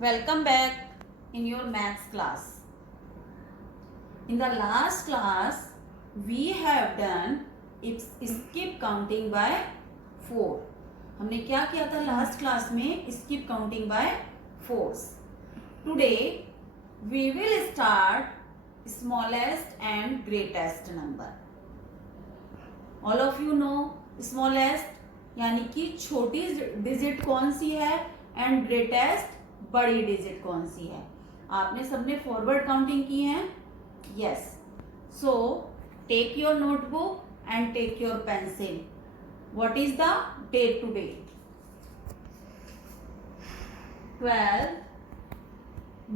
Welcome back in your maths class. In the last class, we have done skip counting by 4. हमने क्या किया था last class में? skip counting by 4s. Today, we will start smallest and greatest number. All of you know smallest यानी कि छोटी digit कौन सी है एंड ग्रेटेस्ट बड़ी डिजिट कौन सी है. आपने सबने फॉरवर्ड काउंटिंग की है. Yes. So take your notebook and take your pencil. What is the date today? 12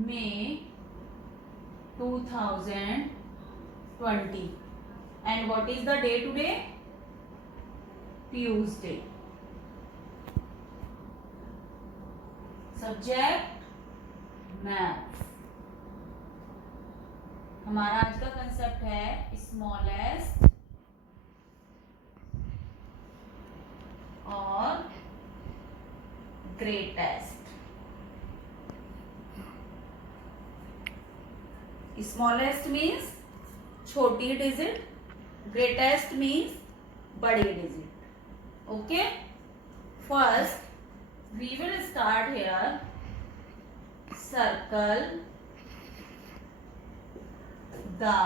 May 2020. And what is the day today? Tuesday. Subject maths. हमारा आज का कंसेप्ट है स्मॉलेस्ट और ग्रेटेस्ट. स्मॉलेस्ट मीन्स छोटी digit, greatest means बड़ी digit. Okay, first we will start here. Circle the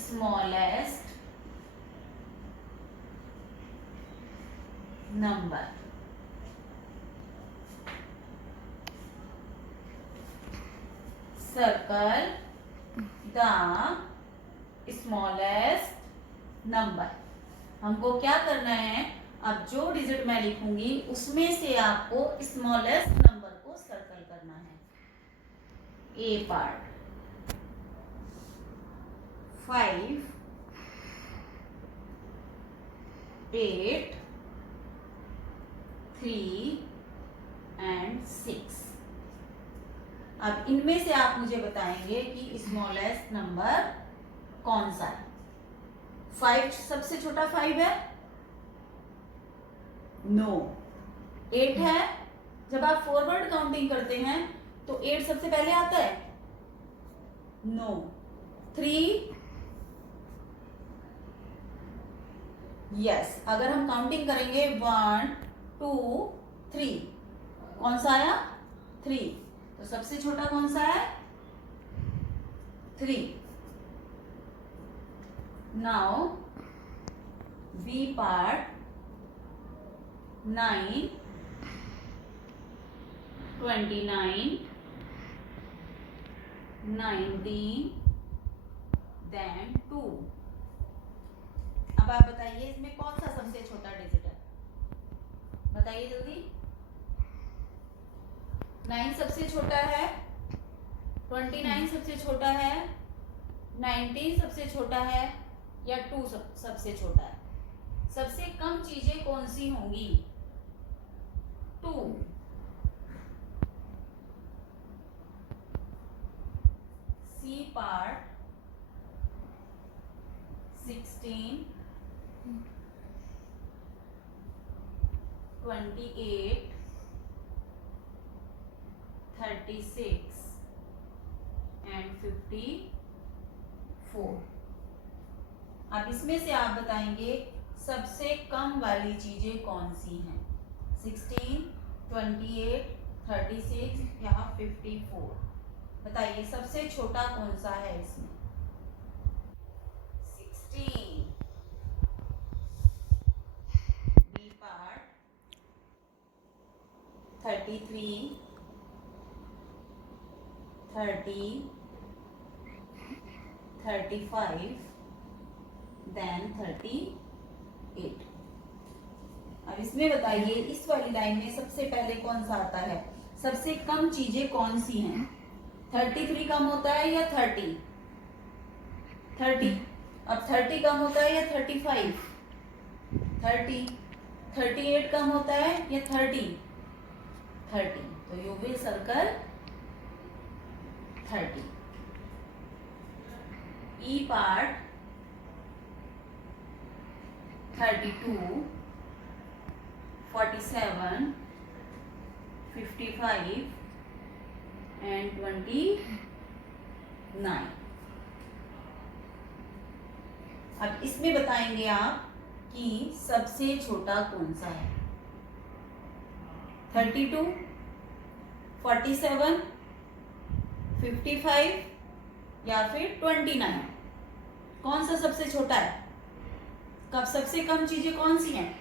smallest number. Circle the smallest number. हमको क्या करना है? अब जो डिजिट मैं लिखूंगी उसमें से आपको स्मॉलेस्ट नंबर को सर्कल करना है. ए पार्ट 5, 8, 3 एंड 6. अब इनमें से आप मुझे बताएंगे कि स्मॉलेस्ट नंबर कौन सा है. 5 सबसे छोटा 5 है? नो. 8 है? जब आप फॉरवर्ड काउंटिंग करते हैं तो 8 सबसे पहले आता है? नो. 3? यस. अगर हम काउंटिंग करेंगे 1 2 3, कौन सा आया? 3. तो सबसे छोटा कौन सा है? 3. Now B part 9, 29, 19, then 2. अब आप बताइए इसमें कौन सा सबसे छोटा डिजिट है? बताइए जल्दी. 9 सबसे छोटा है, 29 सबसे छोटा है, 19 सबसे छोटा है या 2 सबसे छोटा है? सबसे कम चीजें कौन सी होंगी? 2. C part 16, 28, 36 and 54. अब इसमें से आप बताएंगे सबसे कम वाली चीजें कौन सी हैं? 16, 28, 36 या 54. बताइए सबसे छोटा कौन सा है इसमें? 16. B part 33, 30, 35, then 38. अब इसमें बताइए इस वाली लाइन में सबसे पहले कौन सा आता है? सबसे कम चीजें कौन सी हैं? 33 कम होता है या 30? 30. अब 30 कम होता है या 35? 30. 38 कम होता है या 30? 30. तो you will circle 30. E part 32, 47, 55 and 29। अब इसमें बताएंगे आप कि सबसे छोटा कौन सा है। 32, 47, 55 या फिर 29, कौन सा सबसे छोटा है? कब सबसे कम चीजें कौन सी हैं?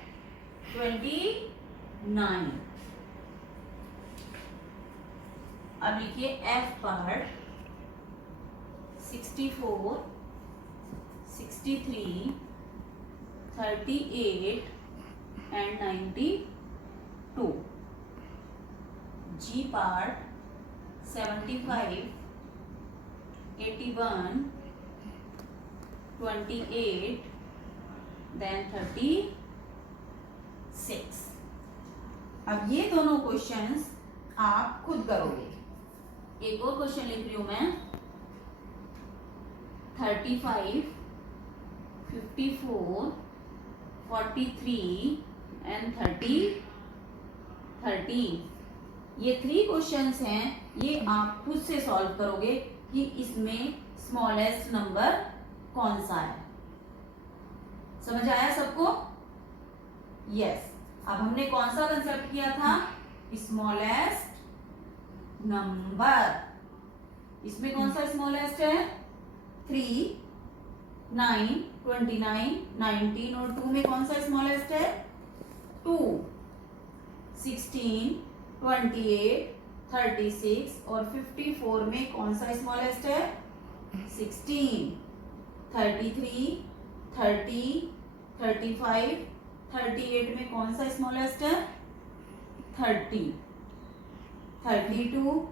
29। अब लिखिए F part 64, 63, 38 and 92। G part 75, 81, 28 then 36। अब ये दोनों क्वेश्चंस आप खुद करोगे। एक और क्वेश्चन लिख रही हूं मैं। 35, 54, 43 and 30। ये 3 क्वेश्चंस हैं, ये आप खुद से सॉल्व करोगे कि इसमें स्मॉलेस्ट नंबर कौन सा है। समझ आया सबको? यस। अब हमने कौन सा कंसेप्ट किया था? Smallest number. इसमें कौन सा स्मॉलेस्ट है? 3, 9, 29, 19 और 2 में कौन सा स्मॉलेस्ट है? 2, 16, 28, 36 और 54 में कौन सा स्मॉलेस्ट है? 16, 33, 30, 35, 38 में कौन सा स्मॉलेस्ट है? 30, 32,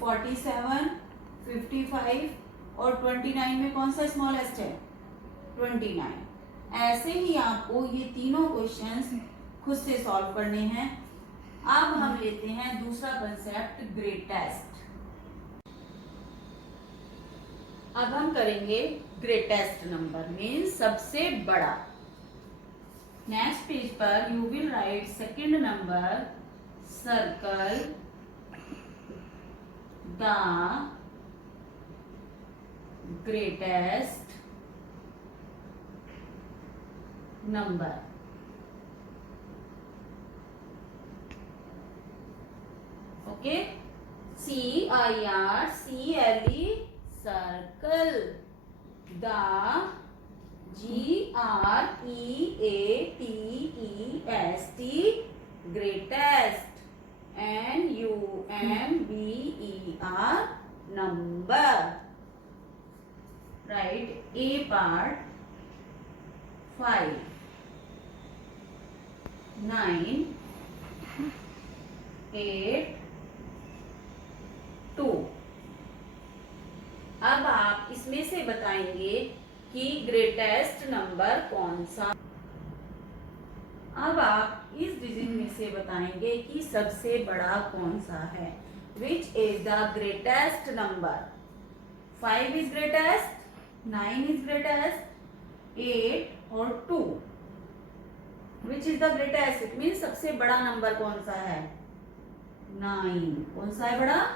47, 55 और 29 में कौन सा स्मॉलेस्ट है? 29। ऐसे ही आपको ये तीनों क्वेश्चंस खुद से सॉल्व करने हैं। अब हम लेते हैं दूसरा कंसेप्ट, ग्रेटेस्ट। अब हम करेंगे ग्रेटेस्ट नंबर मीन्स सबसे बड़ा। नेक्स्ट पेज पर you will write second number, circle the greatest number. Okay, CIRCLE circle, the GREATEST greatest, NUMBER number. Right A part 5, 9, 8, 2। अब आप इसमें से बताएंगे कि ग्रेटेस्ट नंबर कौन सा। अब आप इस डिजिट में से बताएंगे कि सबसे बड़ा कौन सा है। Which is the greatest number? 5 is greatest, 9 is greatest, 8 और 2। Which is the greatest? It mean सबसे बड़ा नंबर कौन सा है? 9। कौन सा है बड़ा?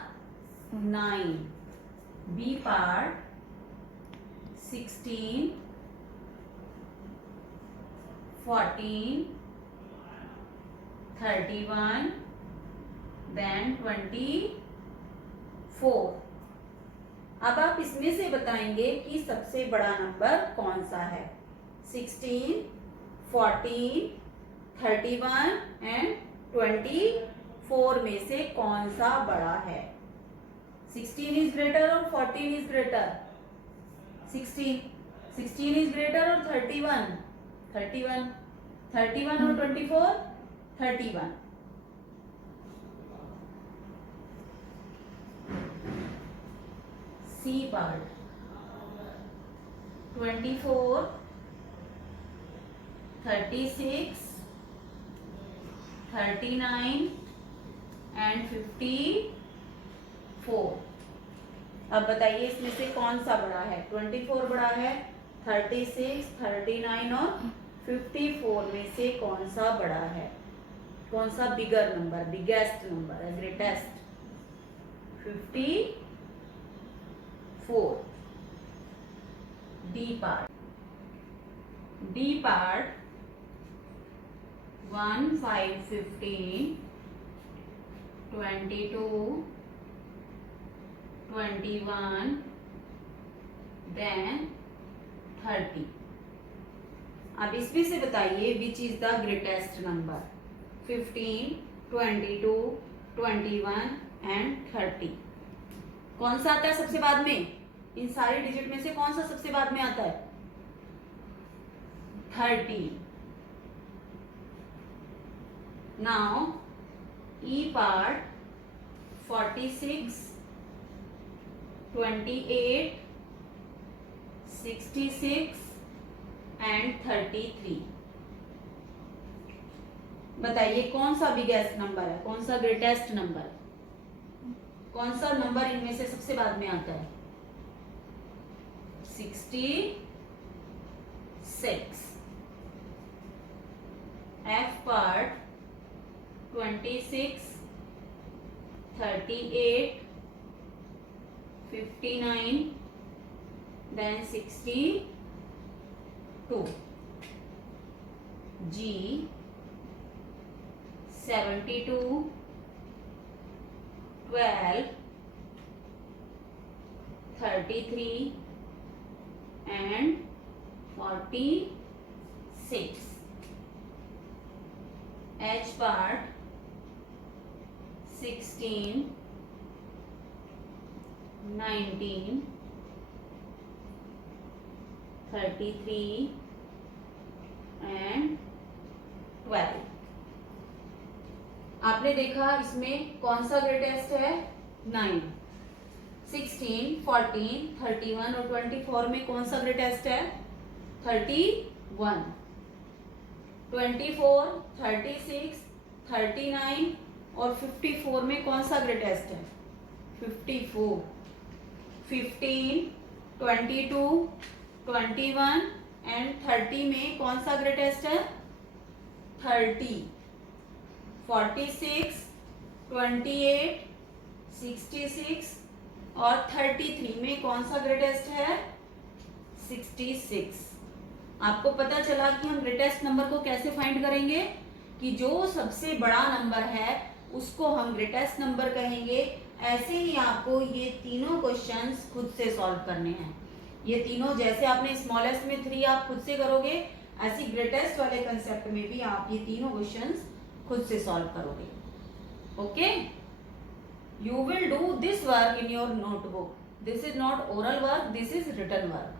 9। B part 16, 14, 31 then 24। अब आप इसमें से बताएंगे कि सबसे बड़ा नंबर कौन सा है। 16, 14, 31 एंड 24 में से कौन सा बड़ा है? 16 इज ग्रेटर और 14 इज ग्रेटर? 16 इज ग्रेटर और 31? 31 और 24? 31। C part 24, 36, 39 and 54। अब बताइए इसमें से कौन सा बड़ा है? 24 बड़ा है, 36, 39 और 54 में से कौन सा बड़ा है? कौन सा बिगर नंबर, बिगेस्ट नंबर है, ग्रेटेस्ट? 54. D part 1, 5, 15, 22, 21, then 30. अब इसमें से बताइए which is the greatest number? 15, 22, 21 and 30. कौन सा आता है सबसे बाद में? इन सारे डिजिट में से कौन सा सबसे बाद में आता है? 30. Now E part 46, 28, 66 and 33. बताइए कौन सा बिगेस्ट नंबर है, कौन सा ग्रेटेस्ट नंबर, कौन सा नंबर इनमें से सबसे बाद में आता है? 66. F part 26, 38, 59, then 62. Ji 72, 12, 33 and 46. H part 16, 19, 33 and 12. आपने देखा इसमें कौन सा ग्रेटेस्ट है? 9. 16, 14, 31 और 24 में कौन सा ग्रेटेस्ट है? 31. 24, 36, 39 और 54 में कौन सा ग्रेटेस्ट है? 54. 15, 22, 21 एंड 30 में कौन सा ग्रेटेस्ट है? 30. 46, 28, 66 और 33 में कौन सा ग्रेटेस्ट है? 66. आपको पता चला कि हम ग्रेटेस्ट नंबर को कैसे फाइंड करेंगे? कि जो सबसे बड़ा नंबर है उसको हम ग्रेटेस्ट नंबर कहेंगे. ऐसे ही आपको ये तीनों क्वेश्चंस खुद से सॉल्व करने हैं. ये तीनों जैसे आपने स्मॉलेस्ट में 3 आप खुद से करोगे, ऐसी ग्रेटेस्ट वाले कंसेप्ट में भी आप ये तीनों क्वेश्चंस खुद से सॉल्व करोगे. Okay, you will do this work in your notebook. This is not oral work, this is written work.